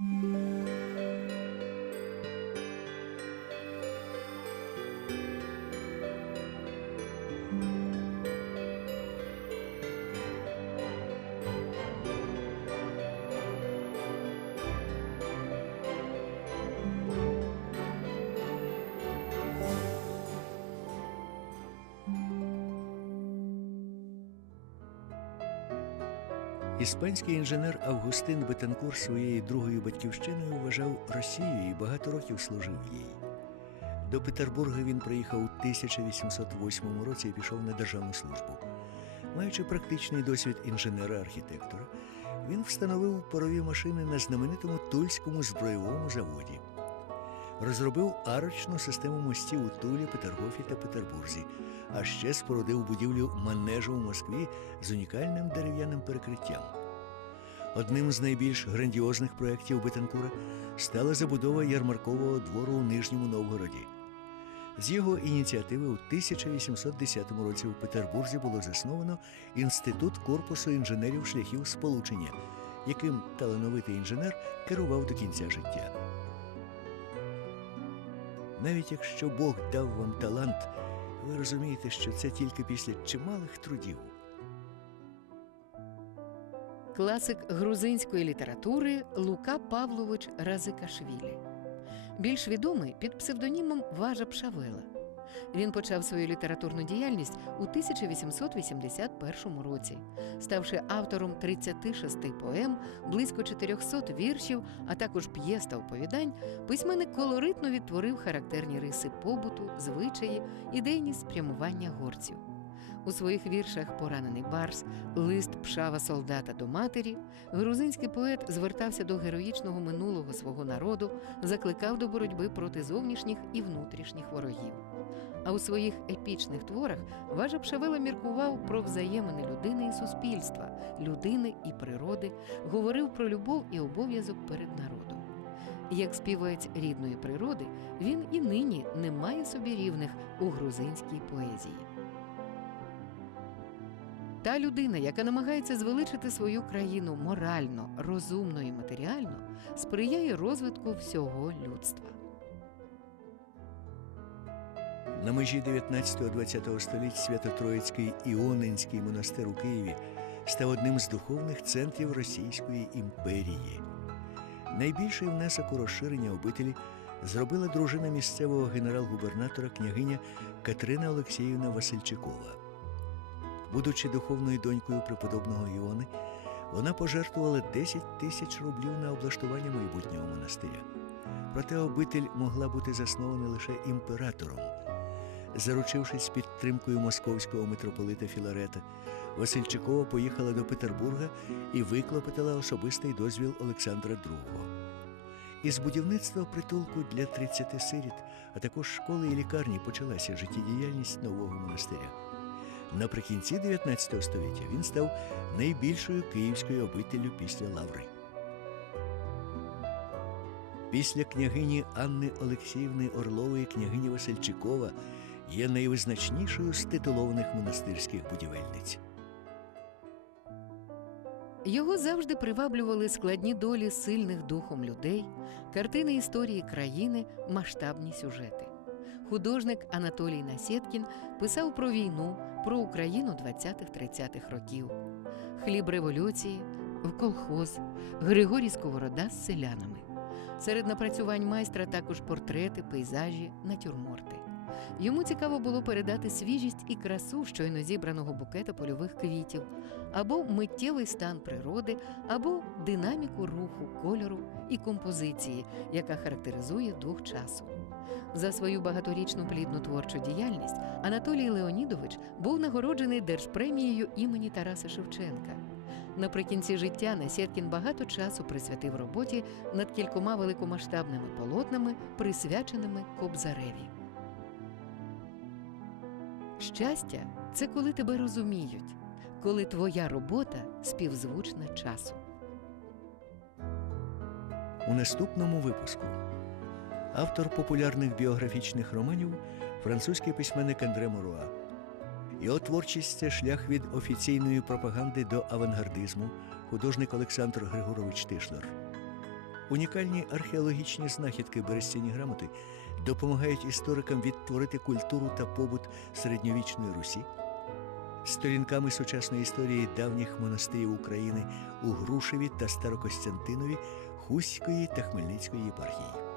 Música Іспанський інженер Августин Бетанкур своєю другою батьківщиною вважав Росію і багато років служив їй. До Петербурга він приїхав у 1808 році і пішов на державну службу. Маючи практичний досвід інженера-архітектора, він встановив парові машини на знаменитому Тульському збройовому заводі. Розробив арочну систему мостів у Тулі, Петергофі та Петербурзі, а ще спорудив будівлю манежу у Москві з унікальним дерев'яним перекриттям. Одним з найбільш грандіозних проєктів Бетанкура стала забудова ярмаркового двору у Нижньому Новгороді. З його ініціативи у 1810 році у Петербурзі було засновано Інститут корпусу інженерів шляхів сполучення, яким талановитий інженер керував до кінця життя. Навіть якщо Бог дав вам талант, ви розумієте, що це тільки після чималих трудів. Класик грузинської літератури Лука Павлович Разикашвілі. Більш відомий під псевдонімом Важа Пшавела. Він почав свою літературну діяльність у 1881 році, ставши автором 36 поем, близько 400 віршів, а також п'єс та оповідань, письменник колоритно відтворив характерні риси побуту, звичаї, ідейні спрямування горців. У своїх віршах Поранений барс, лист пшава солдата до матері, грузинський поет звертався до героїчного минулого свого народу, закликав до боротьби проти зовнішніх і внутрішніх ворогів. А у своїх епічних творах Важа Пшавела міркував про взаємини людини і суспільства, людини і природи, говорив про любов і обов'язок перед народом. Як співець рідної природи, він і нині не має собі рівних у грузинській поезії. Та людина, яка намагається звеличити свою країну морально, розумно і матеріально, сприяє розвитку всього людства. На межі 19-20 століть Свято-Троїцький Іонинський монастир у Києві став одним з духовних центрів Російської імперії. Найбільший внесок у розширення обителі зробила дружина місцевого генерал-губернатора княгиня Катерина Олексіївна Васильчикова. Будучи духовною донькою преподобного Іони, вона пожертвувала 10 тисяч рублів на облаштування майбутнього монастиря. Проте обитель могла бути заснована лише імператором. Заручившись підтримкою московського митрополита Філарета, Васильчикова поїхала до Петербурга і виклопотала особистий дозвіл Олександра II. Із будівництва притулку для 30 сиріт, а також школи і лікарні почалася життєдіяльність нового монастиря. Наприкінці 19 століття він став найбільшою київською обителлю після Лаври. Після княгині Анни Олексіївни Орлової княгиня Васильчикова є найвизначнішою з титулованих монастирських будівельниць. Його завжди приваблювали складні долі сильних духом людей, картини історії країни, масштабні сюжети. Художник Анатолій Насєткін писав про війну, про Україну 20-30-х років, хліб революції, колхоз, Григорій Сковорода з селянами. Серед напрацювань майстра також портрети, пейзажі, натюрморти. Йому цікаво було передати свіжість і красу щойно зібраного букета польових квітів, або миттєвий стан природи, або динаміку руху, кольору і композиції, яка характеризує дух часу. За свою багаторічну плідну творчу діяльність Анатолій Леонідович був нагороджений держпремією імені Тараса Шевченка. Наприкінці життя Насєткін багато часу присвятив роботі над кількома великомасштабними полотнами, присвяченими Кобзареві. Щастя це коли тебе розуміють, коли твоя робота співзвучна часу. У наступному випуску автор популярних біографічних романів французький письменник Андре Моруа. Його творчість це шлях від офіційної пропаганди до авангардизму, художник Олександр Григорович Тишлер. Унікальні археологічні знахідки берестяні грамоти допомагають історикам відтворити культуру та побут середньовічної Русі, сторінками сучасної історії давніх монастирів України у Грушеві та Старокостянтинові Хуської та Хмельницької єпархії.